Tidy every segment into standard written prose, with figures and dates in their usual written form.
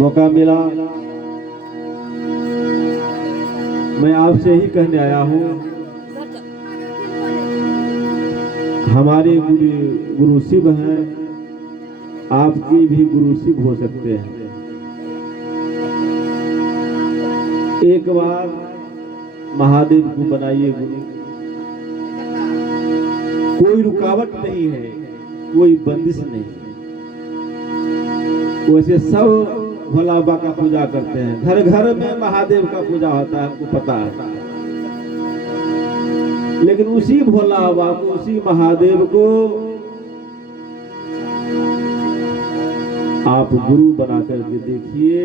मौका मिला, मैं आपसे ही कहने आया हूँ, हमारे गुरु शिव हैं, आपकी भी गुरु शिव हो सकते हैं। एक बार महादेव को बनाइए गुरु, कोई रुकावट नहीं है, कोई बंदिश नहीं। वैसे सब भोला बाबा का पूजा करते हैं, घर घर में महादेव का पूजा होता है, हमको पता है। लेकिन उसी भोला बाबा को, उसी महादेव को आप गुरु बना करके देखिए,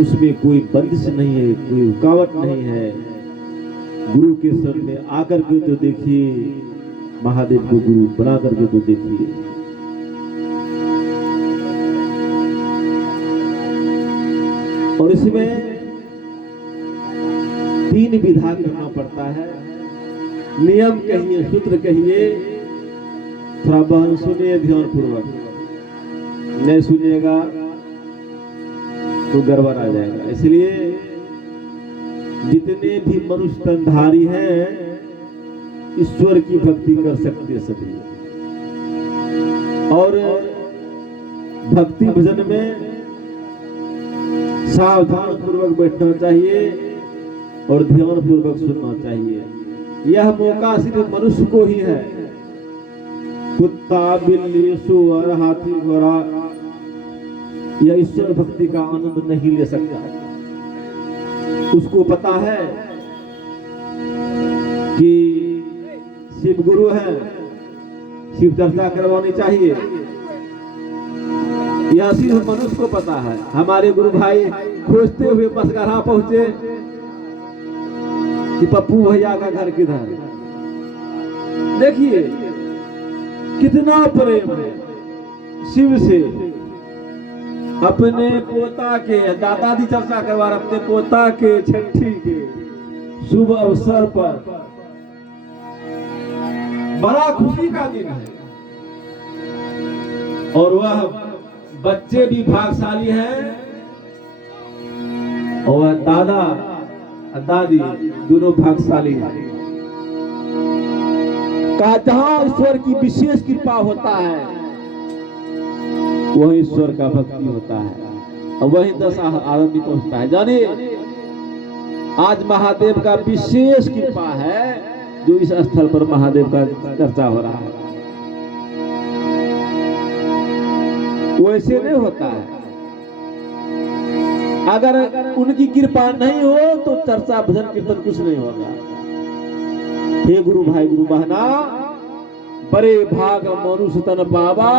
उसमें कोई बंदिश नहीं है, कोई रुकावट नहीं है। गुरु के शरण में आकर के तो देखिए, महादेव को गुरु बना करके तो देखिए। और इसमें 3 विधा करना पड़ता है। नियम कहिए, सूत्र कहिए, थोड़ा बहन सुनिए ध्यान पूर्वक, नहीं सुनिएगा तो गड़बड़ आ जाएगा। इसलिए जितने भी मनुष्य तनधारी हैं, ईश्वर की भक्ति कर सकते सभी। और भक्ति भजन में सावधान पूर्वक बैठना चाहिए और ध्यान पूर्वक सुनना चाहिए। यह मौका सिर्फ मनुष्य को ही है। कुत्ता, बिल्ली, सुअर, हाथी, घोड़ा यह ईश्वर भक्ति का आनंद नहीं ले सकता। उसको पता है कि शिव गुरु है, शिव चर्चा करवानी चाहिए, यह सिर्फ मनुष्य को पता है। हमारे गुरु भाई खोजते हुए बसगढ़ा पहुंचे कि पप्पू भैया का घर किधर। देखिए कितना प्रेम है शिव से। अपने पोता के, दादाजी चर्चा करवा रहे, अपने पोता के छठी के शुभ अवसर पर बड़ा खुशी का दिन है। और वह बच्चे भी भाग्यशाली हैं और वह दादा दादी दोनों भाग्यशाली हैं। कहा जहां ईश्वर की विशेष कृपा होता है, वही ईश्वर का भक्ति होता है और वही 10 आनंद पहुंचता है। जानिए आज महादेव का विशेष कृपा है, जो इस स्थल पर महादेव का चर्चा हो रहा है। वैसे नहीं होता है। अगर उनकी कृपा नहीं हो तो चर्चा भजन कीर्तन कुछ नहीं होगा। हे गुरु भाई, गुरु बहना, बड़े भाग मनुष्य तन पावा,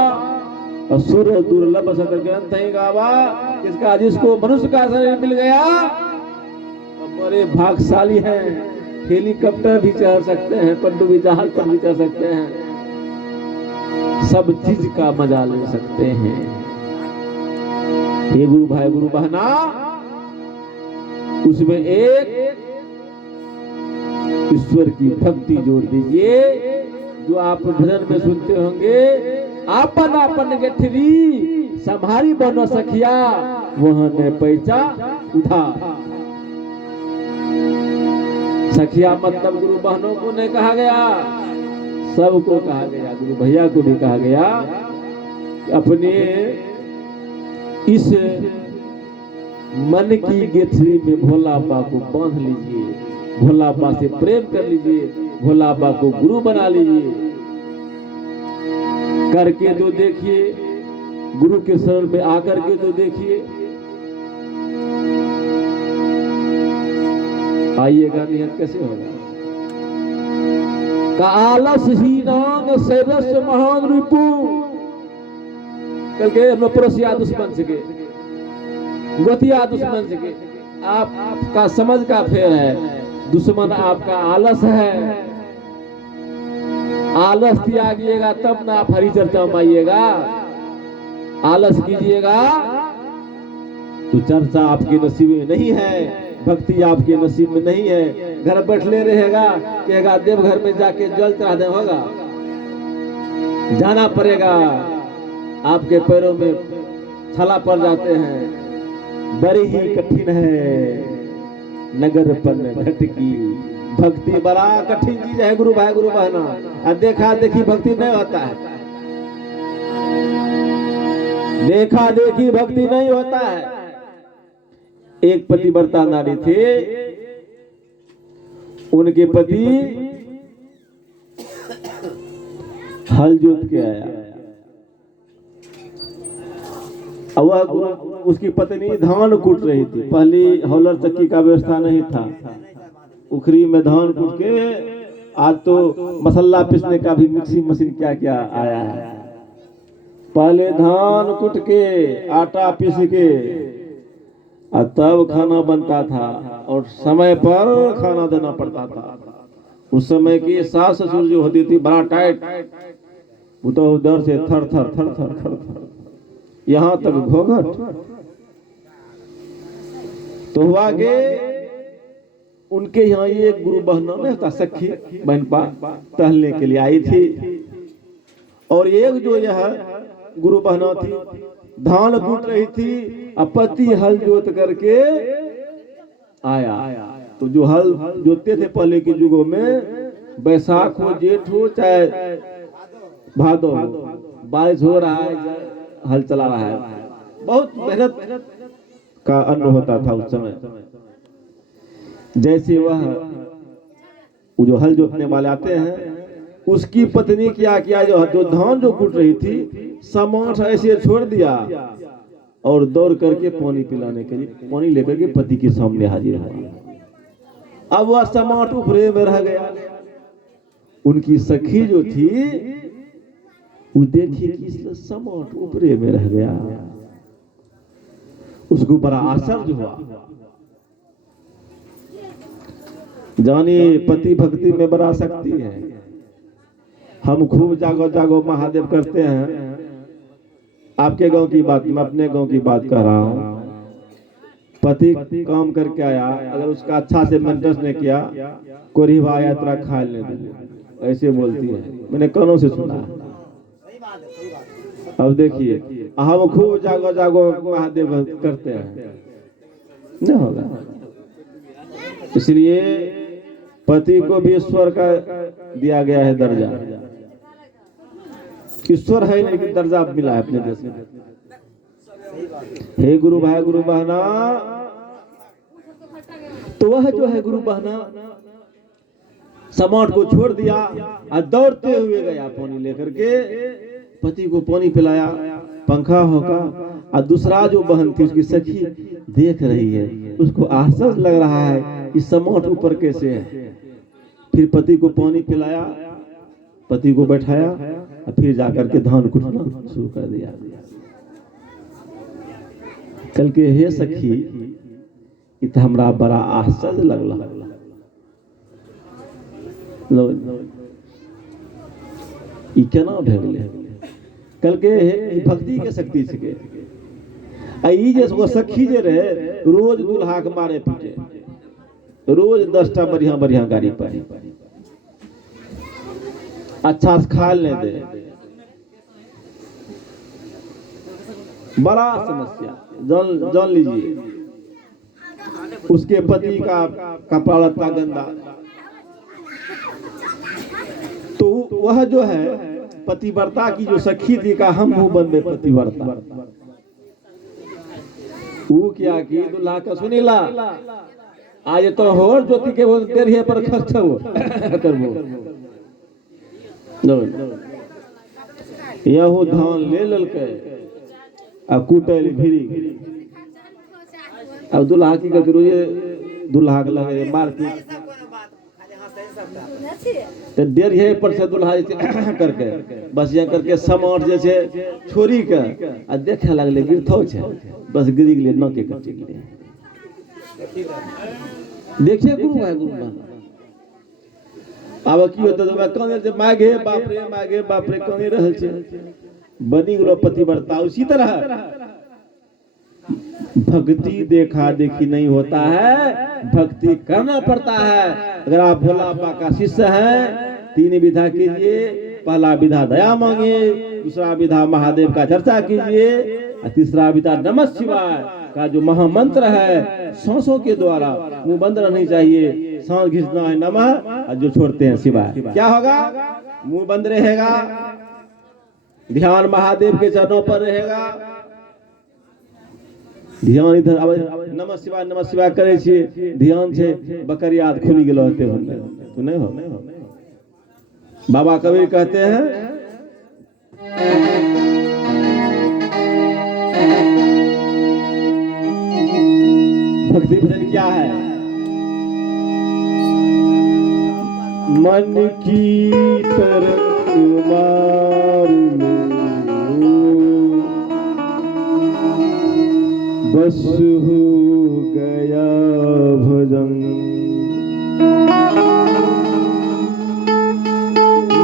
असुर दुर्लभ सतर ग्रंथ है गावा। किसका? जिसको मनुष्य का शरीर मिल गया तो बड़े भाग्यशाली हैं। हेलीकॉप्टर भी चढ़ सकते हैं, पनडुब्बी जहाज पर भी चढ़ सकते हैं, सब चीज का मजा ले सकते हैं। ये गुरु भाई, गुरु बहना, उसमें एक ईश्वर की भक्ति जोड़ दीजिए। जो आप भजन में सुनते होंगे, आपन आपन गठरी संभारी बनो सखिया, वहां ने पैसा उधार। सखिया मतलब गुरु बहनों को नहीं कहा गया, सबको कहा गया, गुरु भैया को भी कहा गया कि अपने इस मन की गेठरी में भोला बाबा को बांध लीजिए, भोला बाबा से प्रेम कर लीजिए, भोला बाबा को गुरु बना लीजिए। करके तो देखिए, गुरु के शरण में आकर के तो देखिए। आइएगा, नियत कैसे होगा? का आलस ही नांग सैरस महान रूपू। कल के हम लोग पड़ोसिया दुश्मन सके, गोतिया दुश्मन सके। आपका समझ का फेर है, दुश्मन आपका आलस है। आलस त्यागिएगा तब ना आप हरि चर्चा में आइएगा। आलस कीजिएगा तो चर्चा आपके नसीब में नहीं है, भक्ति आपके नसीब में नहीं है। घर बैठले रहेगा, कहेगा देवघर में जाके जल चढ़ा दे, होगा? जाना पड़ेगा। आपके पैरों में छाला पड़ जाते हैं। बड़ी ही कठिन है नगर पन घटकी, भक्ति बड़ा कठिन चीज है गुरु भाई गुरु बहना। और देखा देखी भक्ति नहीं होता है, देखा देखी भक्ति नहीं होता है। एक पतिव्रता नारी थे, उनके पति हल जोत के आया। अब उसकी पत्नी धान कूट रही थी। पहली हौलर चक्की का व्यवस्था नहीं था, उखरी में धान कूट के। आज तो मसाला पीसने का भी मिक्सी मशीन क्या क्या आया है। पहले धान कूट के आटा पीस के तब खाना बनता था, और समय पर खाना देना पड़ता था। उस समय की सास ससुर जो होती थी बड़ा टाइट, वो तो डर से थर थर थर थर थर थर यहाँ तक घोघट। तो हुआ के उनके यहाँ ये गुरु बहनों में था सखी बहनपा टहलने के लिए आई थी। और एक जो यह गुरु बहना थी धान कूट रही थी, पति हल जोत करके आया। तो जो हल जोतते थे पहले के युगों में, बैसाख हो जेठ हो चाहे भादो हो, बारिश हो रहा है, हल चला रहा है, बहुत मेहनत का अन्न होता था उस समय। जैसे वह जो हल जोतने वाले आते हैं, उसकी पत्नी क्या किया, जो धान जो कूट रही थी समाठ ऐसे छोड़ दिया और दौड़ करके पानी पिलाने के लिए पानी लेकर के पति के सामने हाजिर हुआ। अब वह समाठ उभरे में रह गया। उनकी सखी जो थी वो देखी कि समाठ उभरे में रह गया, उसको बड़ा आश्चर्य हुआ। जानी पति भक्ति में बड़ा शक्ति है। हम खूब जागो जागो महादेव करते हैं। आपके गांव की बात, मैं अपने गांव की बात कर रहा हूं। पति काम करके आया, अगर उसका अच्छा से मेंटेनेंस नहीं किया, कोरिवा यात्रा खा लेने, ऐसे बोलती है, मैंने कानों से सुना। अब देखिए हम खूब जागो जागो महादेव करते हैं, नहीं होगा। इसलिए पति को भी ईश्वर का दिया गया है दर्जा। ईश्वर है लेकिन दर्जा मिला है अपने देश में। हे गुरु भाई गुरु बहना, तो वह जो है गुरु बहना समाट को छोड़ दिया और दौड़ते हुए गया पानी लेकर के, पति को पानी पिलाया, पंखा होगा। और दूसरा जो बहन थी उसकी सखी देख रही है, उसको आश्चर्य लग रहा है कि समाट ऊपर कैसे है। फिर पति को पानी पिलाया, पति को बैठाया और फिर जाकर के धान कुटना शुरू कर दिया। कल के हे सखी इत हमरा बड़ा आश्चर्य लगला। ई केना भे गेलै? कल के भक्ति के शक्ति से ई जे वो सखी जे रहे रोज दुल्हा के मारे पीटे, रोज 10टा बढ़िया बढ़िया गाड़ी पर, अच्छा से खा ले दे, बड़ा समस्या। जान लीजिए उसके पति का कपड़ा लत्ता गंदा। तो वह जो है पतिव्रता की जो सखी थी का हम वो बन गए पतिव्रता। वो क्या की दुल्हा का सुनीला आज तो होर ज्योति के वो देरिये पर खर्च हो करबो यहू धान ले ललके आ कुटल भिरी। अब दुल्हा की करके रोजे दुल्हा के लगे मारपीट, तो देरिये पर से दुल्हा करके बस यहाँ करके समाट जैसे छोरी के आ देखे लगले गिरथो छे, बस गिरी गेले न के कटे गेले। देखिए गुरु भाई गुरु बहन, अब की होता तो मैं कहने से मागे बाप रे कहने रहल छे, बनी गेलो पतिव्रता। उसी तरह भक्ति देखा देखी नहीं होता है, भक्ति करना पड़ता है। अगर आप भोला बाबा का शिष्य हैं, 3 विधा कीजिए। पहला विधा दया मांगिए, दूसरा विधा महादेव का चर्चा कीजिए, और तीसरा विधा नमः शिवाय का जो महामंत्र है सांसों के द्वारा, मुंह बंद रहनी चाहिए, सांस खींचना है नमः, और जो छोड़ते हैं शिवाय। क्या होगा? मुंह बंद रहेगा, ध्यान महादेव के चरणों पर रहेगा, ध्यान इधर नमः शिवाय करे छिए, ध्यान से बकरियात खुली गेलो होते होंगे तो नहीं हो। बाबा कबीर कहते हैं भक्ति भजन क्या है? मन की तरंग मार बस हो गया भजन,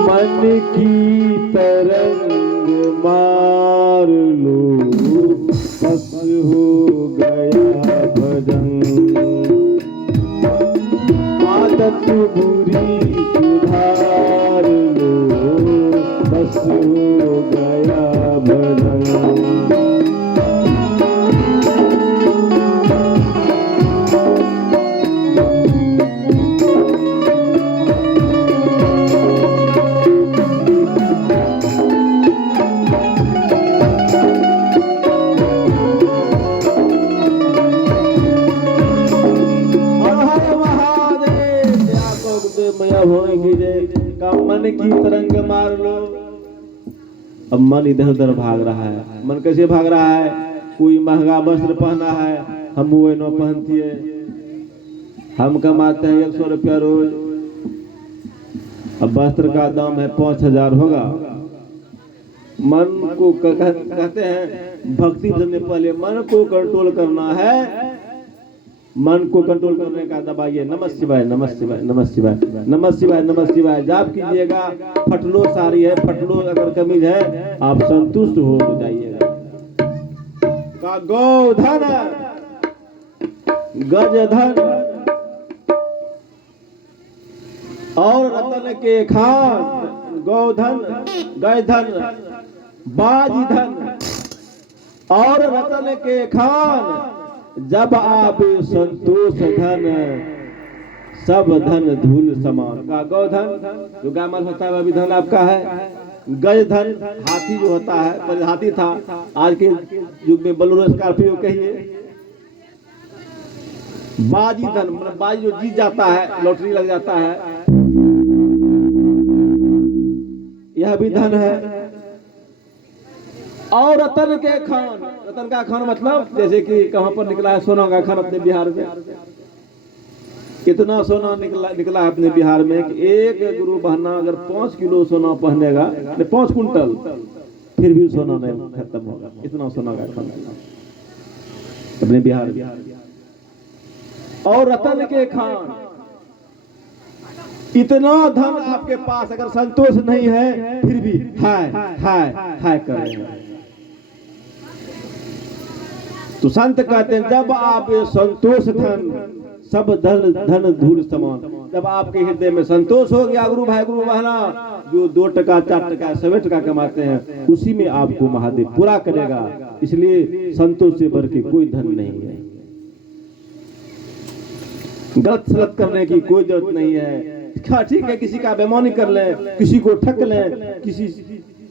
मन की तरंग मार लो बस हो गया भजन, आदत बुरी सुधार लो बस हो गया भजन। मन की तरंग मार लो। अब मन इधर उधर भाग रहा है। मन कैसे भाग रहा है? कोई महंगा वस्त्र पहना है, हम वो न पहनती है, हम कमाते हैं 100 रुपया रोज, अब वस्त्र का दाम है 5000 होगा। मन को कहते हैं भक्ति करने पहले मन को कंट्रोल करना है। मन को कंट्रोल करने का दबाइए नमः शिवाय नमः शिवाय नमः शिवाय नमः शिवाय नमः शिवाय जाप कीजिएगा। फटलो साड़ी है, फटलो अगर कमीज है, आप संतुष्ट हो जाइएगा। का गोधन गजधन और रतन के खान, गोधन गजधन बाजी धन और रतन के खान, जब आप संतोष धन सब धन धूल समान। का गौधन जो गामल होता है वह भी धन आपका है। गज धन हाथी जो होता है, पहले हाथी था, आज के युग में बोलेरो स्कॉर्पियो कहिए। बाजी धन मतलब बाजी जो जीत जाता है, लॉटरी लग जाता है, यह भी धन है। और रतन के खान, रतन का खान मतलब जैसे कि कहां पर निकला है सोना का खान अपने बिहार में। कितना सोना निकला है अपने बिहार में कि एक गुरु बहना अगर 5 किलो सोना पहनेगा, 5 कुंटल, फिर भी सोना नहीं खत्म होगा। इतना सोना का खान अपने बिहार में। और रतन के खान, इतना धन आपके पास अगर संतोष नहीं है, फिर भी हाय हाय हाय कर रहे हैं। तो संत कहते हैं जब आप संतोष धन सब धन धूल समान। जब आपके हृदय में संतोष हो गया, गुरु भाई गुरु बहना, जो 2 टका 4 टका 7 टका कमाते हैं, उसी में आपको महादेव पूरा करेगा। इसलिए संतोष से बढ़ के कोई धन नहीं है। गलत सलत करने की कोई जरूरत नहीं है। ठीक है, किसी का बेईमानी कर लें, किसी को ठग लें, किसी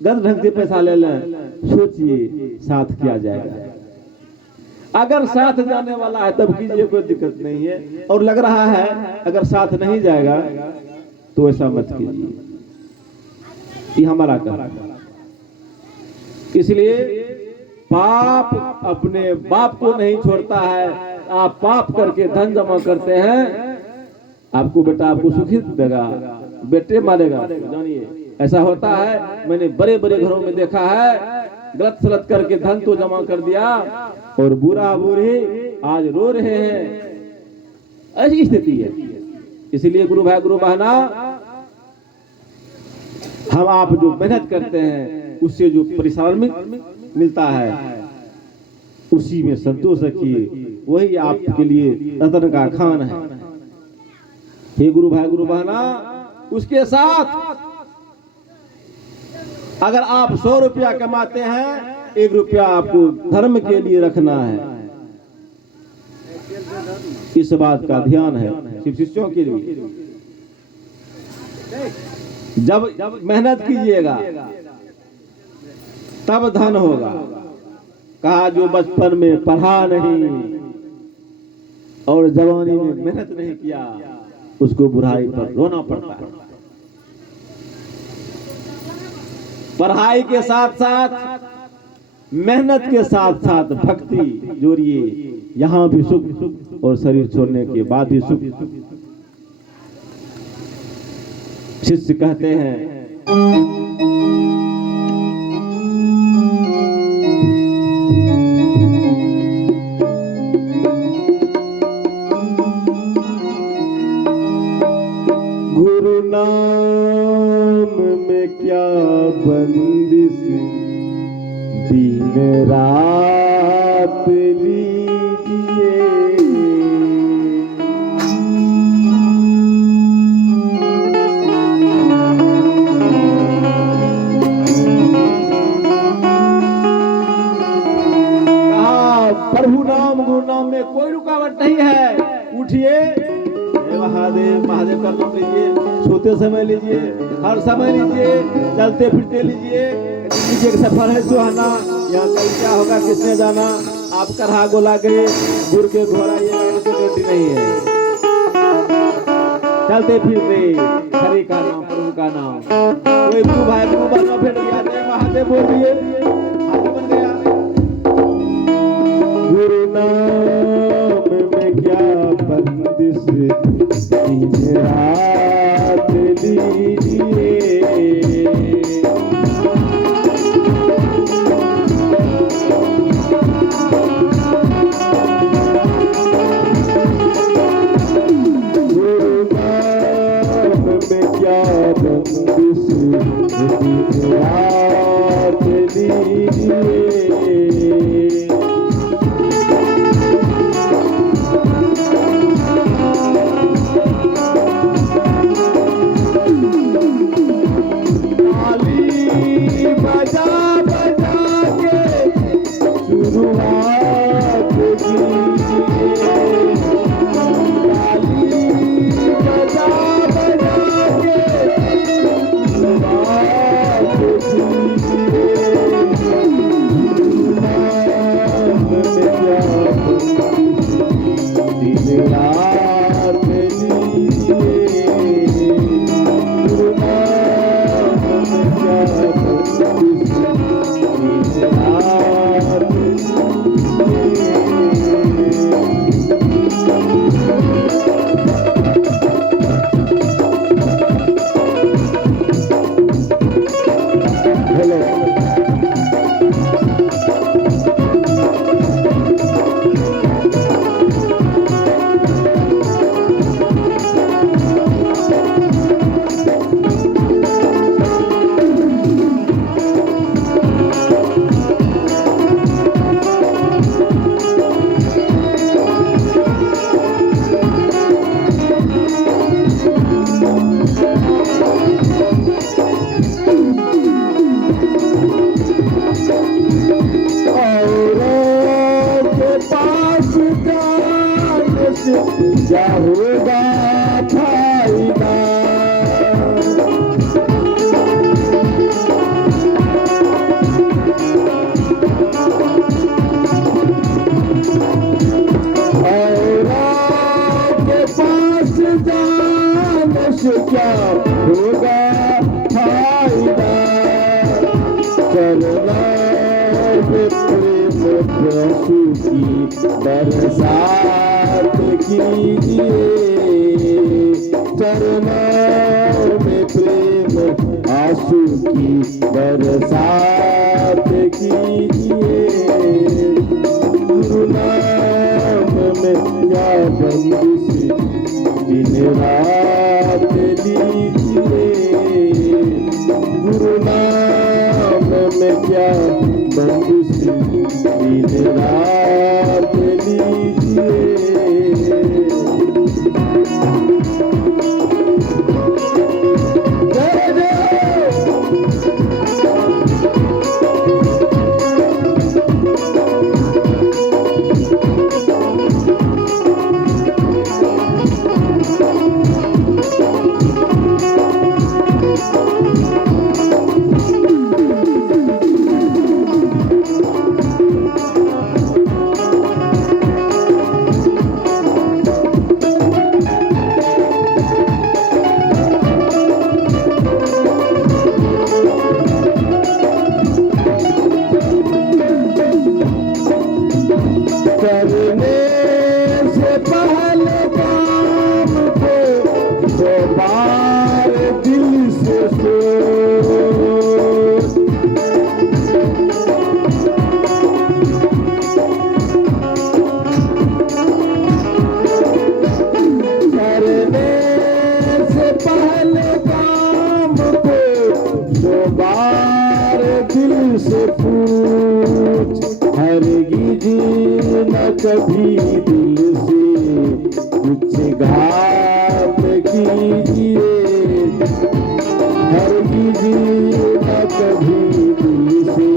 गलत ढंग से पैसा ले लें, सोचिए साथ किया जाएगा। अगर साथ जाने वाला है तब कीजिए, कोई दिक्कत नहीं है। और लग रहा है अगर साथ नहीं जाएगा तो ऐसा मत कीजिए, ये हमारा कहना। इसलिए पाप अपने बाप को नहीं छोड़ता है। आप पाप करके धन जमा करते हैं, आपको बेटा आपको सुखी देगा, बेटे मारेगा, जानिए ऐसा होता है। मैंने बड़े बड़े घरों में देखा है, गलत सलत करके धन तो जमा कर दिया और बूढ़ा बूढ़ी आज रो रहे हैं। ऐसी स्थिति है। इसलिए गुरु भाई गुरु बहना, हम आप जो मेहनत करते हैं उससे जो परिश्रम मिलता है उसी में संतोष रखिए, वही आपके लिए रतन का खान है। हे गुरु भाई गुरु बहना, उसके साथ अगर आप 100 रुपया कमाते हैं, 1 रुपया आपको धर्म के लिए रखना है। इस बात का ध्यान है सिर्फ शिष्यों के लिए। जब मेहनत कीजिएगा तब धन होगा। कहा जो बचपन में पढ़ा नहीं और जवानी में मेहनत नहीं किया, उसको बुराई पर रोना पड़ता है। पढ़ाई के साथ साथ मेहनत के साथ साथ भक्ति जोड़िए, यहाँ भी सुख और शरीर छोड़ने के बाद भी सुख। शिष्य कहते हैं गुरु नाम में क्या बंदिश, दिन रात लीजिए। कहा प्रभु नाम गुरु नाम में कोई रुकावट नहीं है। उठिए, महादेव महादेव का नाम लीजिए, सोते समय लीजिए, हर समय लीजिए, चलते फिरते लीजिए। लीजिए सफर है सुहाना, यहाँ कहीं क्या होगा किसने जाना। आप करहा गोला गए, गुर के घोड़ा, ये गारंटी नहीं है। चलते फिरते हरि का नाम, प्रभु का नाम। कोई गुरु भाई गुरु बनना फिर गया, नहीं महादेव बोलिए, हाथी बन गया। गुरु नाम में क्या बंदिश, दिन रात लीजिए। गुरु नाम में क्या बंदिश, दिन रात लीजिए। क्या होगा फायदा, के पास जाने से क्या होगा फायदा। चलना प्रेम प्रभु की बरसात कीजिए, चरणों में प्रेम आंसू की बरसात कीजिए। गुरु नाम में क्या बंदिश, दिन रात लीजिए। गुरु नाम में क्या बंदिश, दिन रात लीजिए। जय जय कभी दिल से कुछ घात कीजिए, हर कीजिए न कभी दिल से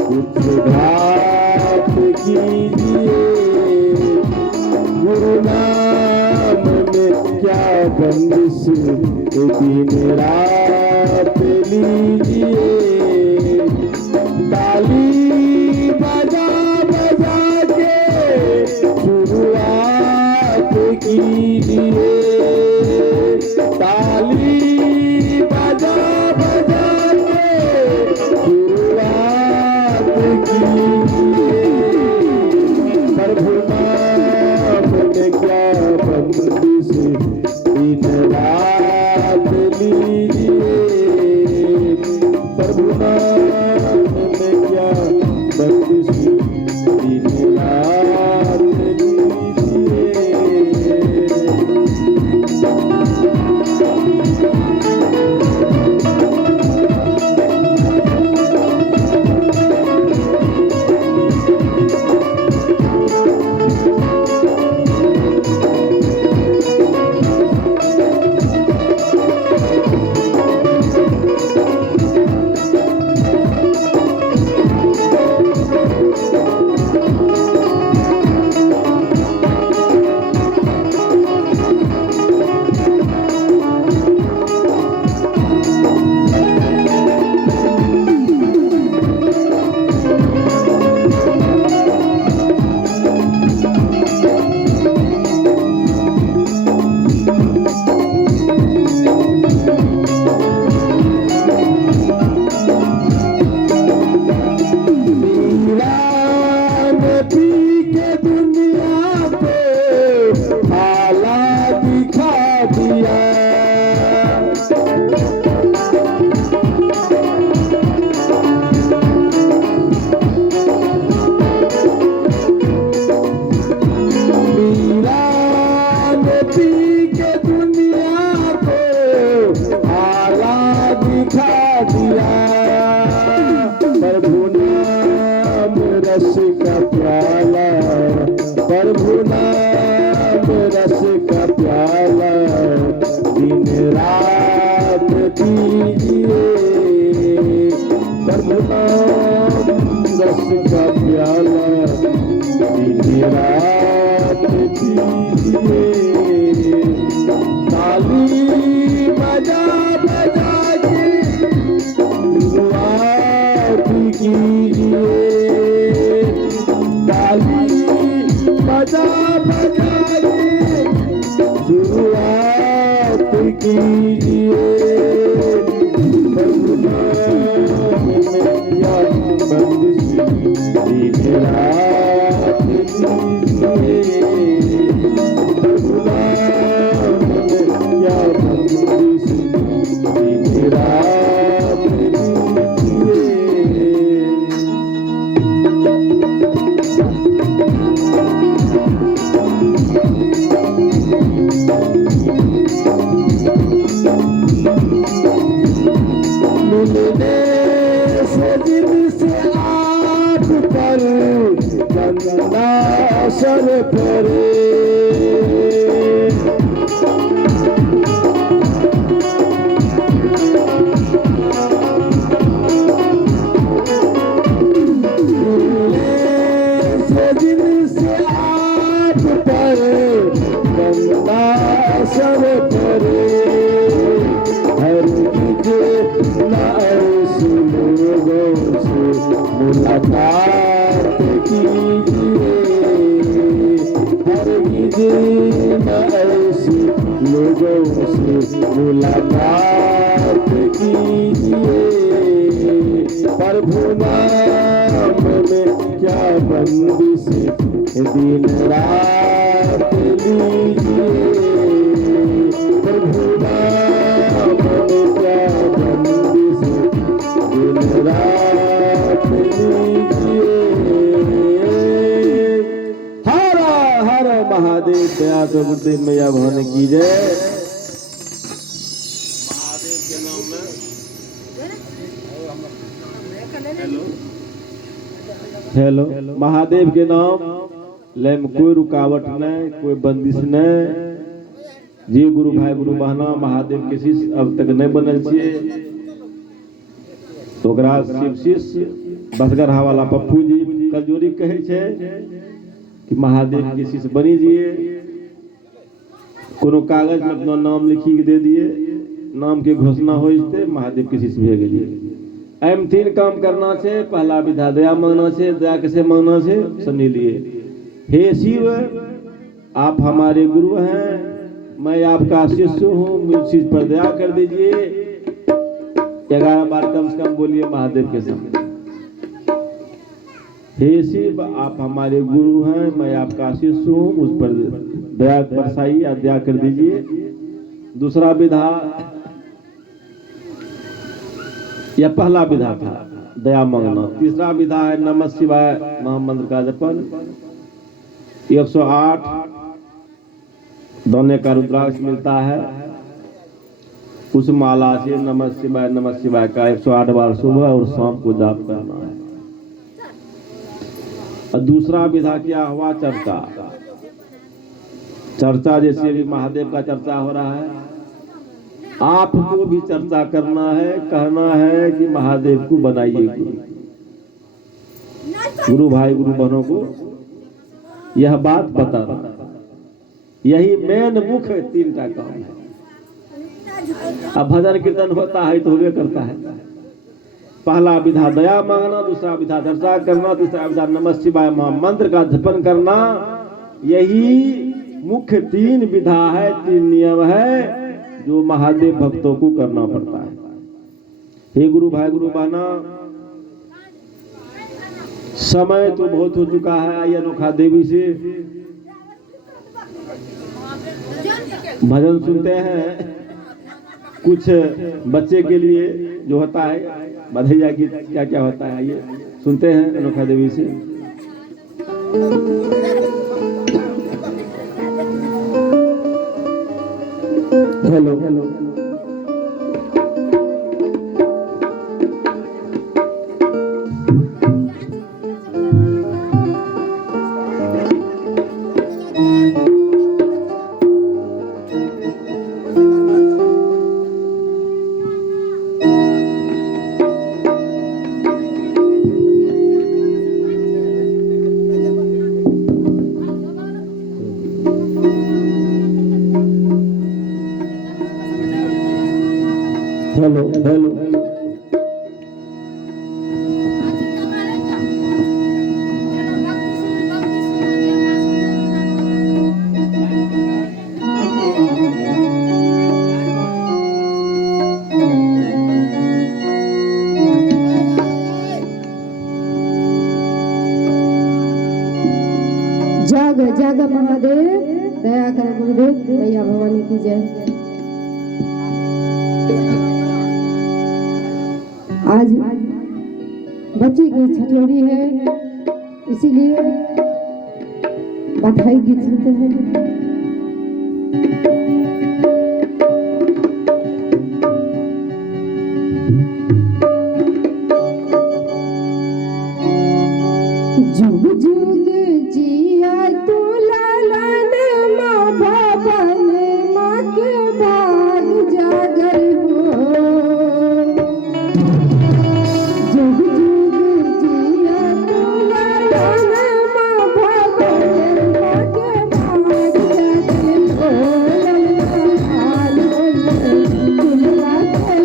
कुछ घात कीजिए। गुरु नाम में क्या बंदिश दिन रात लीजिए। ताली बजा बजा के शुरुआत कीजिए। ताली बजा बजा के शुरुआत कीजिए। प्रभु नाम में क्या बंदिश दिन रात लीजिए। प्रभु नाम में क्या बंदिश दिन रात लीजिए। प्रभु नाम रस का प्याला दिन रात पीजिए। प्रभु नाम रस का प्याला दिन रात पीजिए। ताली बजा बजा के शुरुआत कीजिए। ताली बजा बजा के शुरुआत कीजिए। प्रभु नाम में क्या बंदिश दिन रात कीजिए। प्रभु नाम में क्या बंदिश दिन रात कीजिए। मिलने से दिन से आँख पर चंदा सर परे। मिलने से दिन से आँख पर चंदा सर परे। हर मुलाकात कीजिए। हर ऐसे लोगों से मुलाकात कीजिए। प्रभु नाम में क्या बंदिश दिन रात लीजिए। प्रभु नाम में क्या बंदिश दिन रात लीजिए। हर हर महादेव दया तो गुरुदेव मैया भवन की जय। महादेव के नाम में हेलो महादेव के नाम ले में कोई रुकावट नहीं, कोई बंदिश नहीं। जे गुरु भाई गुरु बहना महादेव के शिष्य अब तक नहीं बनल छे तो ओकरा शिव शिष्य बसगरहा वाला पप्पू जी कलजोरी कहे छे कि महादेव के शिष्य बनी जिए, कोनो कागज में अपना नाम लिखी के दे दिए, नाम के घोषणा हो महादेव के शिष्य भे गए। एम 3 काम करना छे। पहला विधा दया मांगना छे। दया कैसे मांगना छे सुनी लिए। हे शिव, आप हमारे गुरु हैं, मैं आपका शिष्य हूँ, मुझ शिष्य पर दया कर दीजिए। 11 बार कम से कम बोलिए महादेव के सामने। हे शिव, आप हमारे गुरु हैं, मैं आपका शिष्य हूँ, मुझ पर दया बरसाइए या दया कर दीजिए। दूसरा विधा यह पहला विधा था दया मांगना। तीसरा विधा है नमः शिवाय महामंत्र का जपन। 108 दोने का रुद्राक्ष मिलता है, उस माला से नमः शिवाय का 108 बार सुबह और शाम को जाप करना है। और दूसरा विधा क्या हुआ चर्चा जैसे भी महादेव का चर्चा हो रहा है, आपको भी चर्चा करना है, कहना है कि महादेव को बनाइए गुरु भाई गुरु बहनों को यह बात बता रहा। यही मेन मुख्य 3टा काम है। अब भजन कीर्तन होता है तो होवे करता है। पहला विधा दया मांगना, दूसरा विधा चर्चा करना, तीसरा विधा नमः शिवाय मंत्र का जपन करना। यही मुख्य 3 विधा है, 3 नियम है जो महादेव भक्तों को करना पड़ता है। हे गुरु भाई गुरु बहना, समय तो बहुत हो चुका है। आइए अनोखा देवी से भजन सुनते हैं। कुछ बच्चे के लिए जो होता है बधाइया गीत क्या क्या होता है, आइए सुनते हैं अनोखा देवी से। हेलो हेलो हेलो हेलो जाग जाग महादेव, दया कर गुरुदेव, मैया भवानी की जय। आज बच्चे की छठौरी है, इसीलिए बधाई गीत सुनते हैं। जुग जुग जिया तू लालन माँ भवन माँ के भाग जागर हो। जुग जुग जिया तू लालन माँ भवन माँ के भाग जागर हो। लाल तुलला के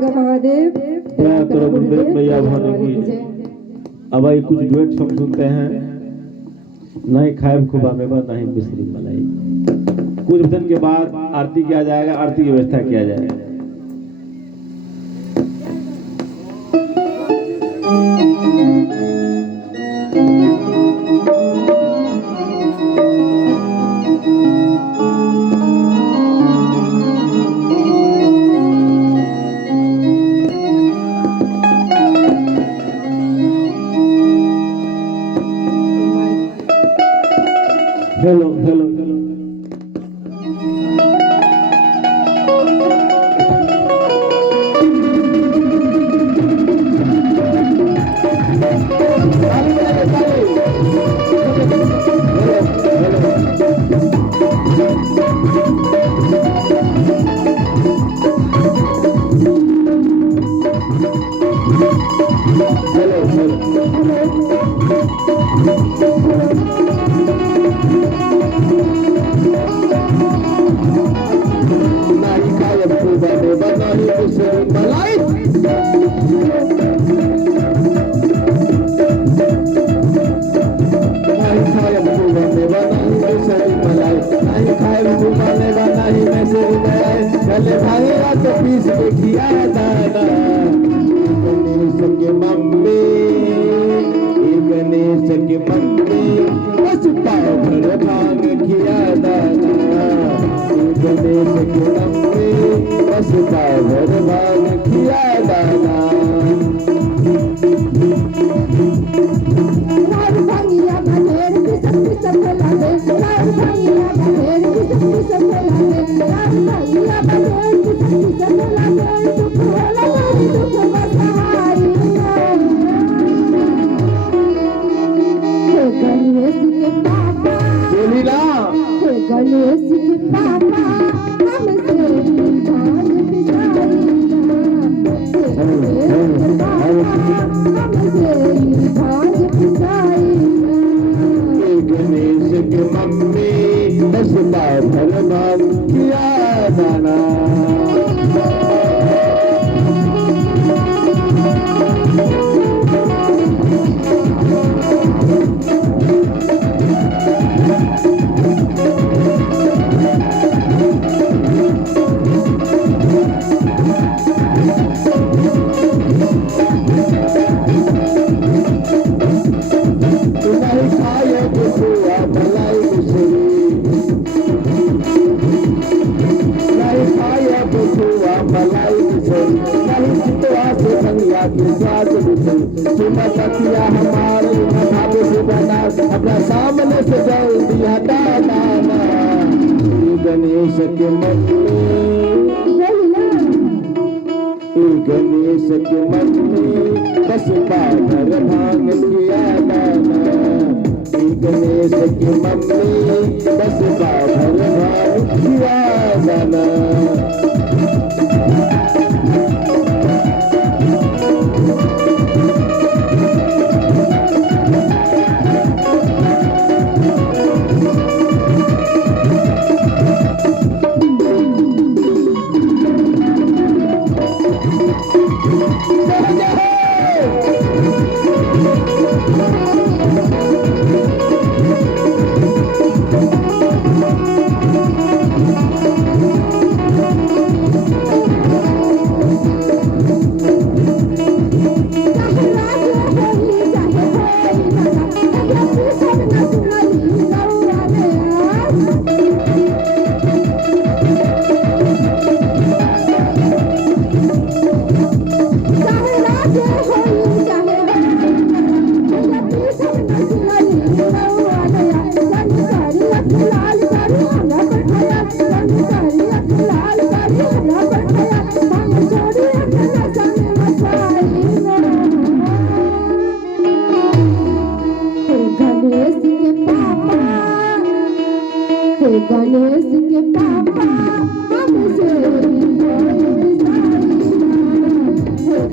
जाएगा महादेव। दया करो गुरुदेव मैया भवानी की। अब आई कुछ डुएट सॉन्ग सुनते हैं। नहीं खाएब खुबा में नहीं मिश्री मलाई। कुछ भजन के बाद आरती किया जाएगा, आरती की व्यवस्था किया जाएगा। हेलो हेलो हेलो अपना सामने से जल्दी हटा लाना। गणेश के मन में गणेश के मन में बस पाथर भांग किया लाना। गणेश के मन में बस पाथर भांग किया लाना। गणेश के पापा हमसे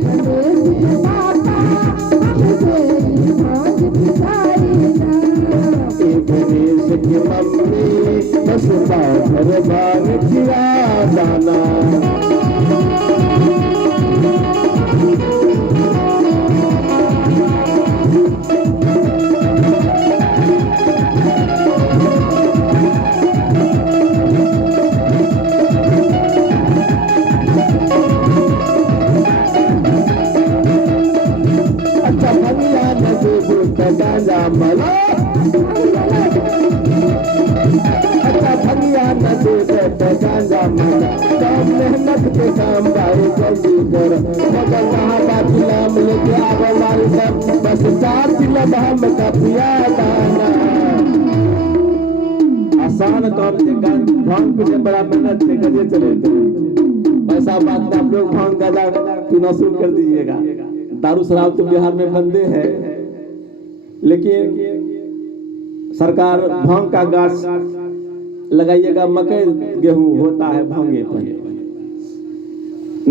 गणेश के पापा हमसे गणेश की मम्मी बस पाथर भांग किया दाना। के गांजा माना कम मेहनत के काम भाई जल्दी कर मगर कहाँ बाकी नाम लेके आवे मारी सब बस 4 किलो हम का पिया दाना आसान काम से भांग पीने बड़ा मेहनत से गजे चले ऐसा बात आप लोग भांग गाजा पीना शुरू कर दीजिएगा। दारू शराब तो बिहार में बंदे है लेकिन सरकार भांग का गाछ लगाइएगा मकई गेहूं होता है भांगे पर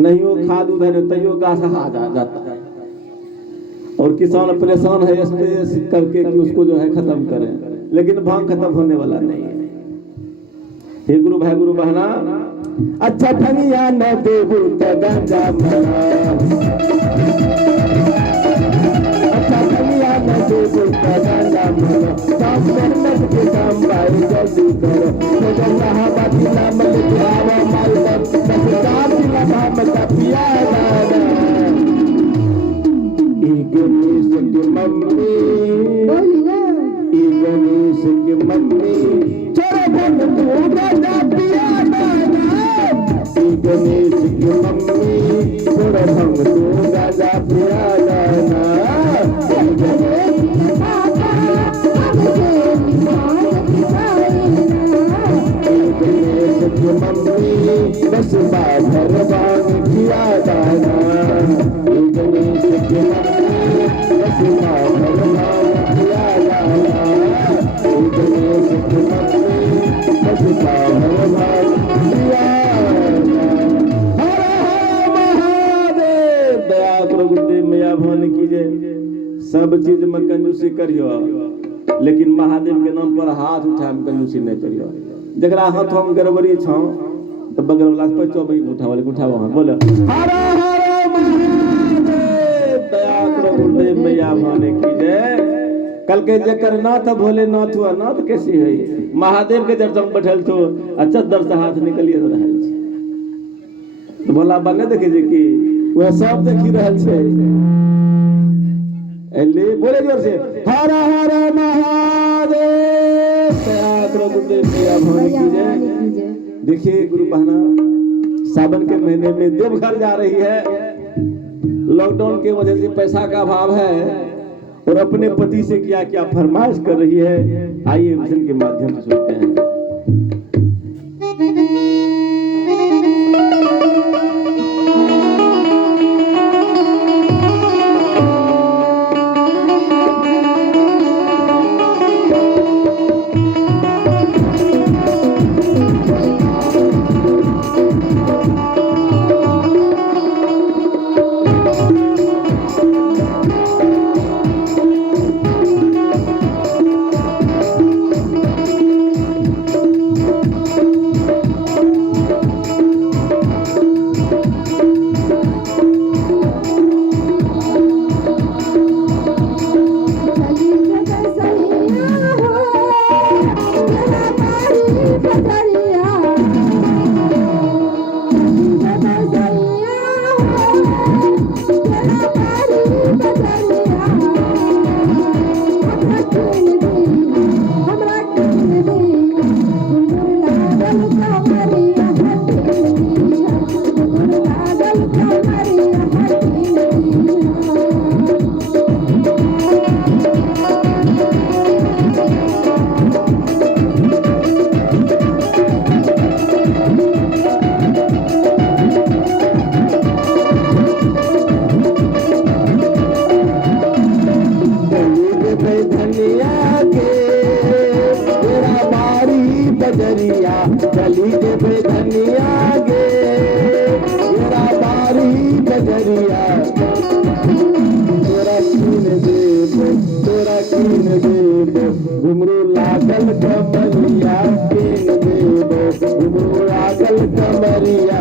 नहीं हो खाद उधर तैयो गाछ आ जाता है और किसान परेशान है स्प्रे करके कि उसको जो है खत्म करें लेकिन भांग खत्म होने वाला नहीं है। हे गुरु भाई गुरु बहना अच्छा ठनिया न देबू त गांजा मना अच्छा ठनिया न देबू त गांजा मना काम मेहनत के काम भाई जल्दी करो तो जहाँ बाकी नाम लेके आवा माल बस 4 किलो हम का पिया दादा ई गणेश की मम्मी बोली ना ई गणेश की मम्मी चलो भंग तू गांजा पिया दादा ई गणेश की मम्मी थोड़ा भंग तू गांजा पिया दादा गणेश के पापा हमसे मान दिखाई गणेश की मम्मी बस बाधर बाग किया दाना गणेश की मम्मी बस बाधर बाग किया दाना गणेश की मम्मी बस बाधर बाग किया हर हर महादेव। दया करो गुरुदेव मैया भवानी कीजिए सब चीज में कंजूसी करियो लेकिन महादेव के नाम पर हाथ उठा में कंजूसी नहीं करियो जरा हाथ हम गड़बड़ी छौ तो बगल वाला पे चौबई उठावा हां बोलो हर हर महादेव। दया करो गुरुदेव मैया भवानी की जय। कल के जकर नाथ भोलेनाथ हुआ नाथ कैसी है महादेव के दर्शन बैठल तो अच्छा दर से हाथ निकलिए रहल छै तो भोला बने देखे जे कि वह सब देखी रहल छै एले बोले जोर से हर हर महादेव। दया करो गुरुदेव मैया भवानी की जय। देखिए गुरु बहना सावन के महीने में देवघर जा रही है लॉकडाउन के वजह से पैसा का अभाव है और अपने पति से क्या क्या फरमाइश कर रही है आइए भजन के माध्यम से सुनते हैं। चली के धनिया गे तेरा बारी बजरिया तोरा कीन देबो घुमरू लागल कमरिया कीन देबो घुमरू लागल कमरिया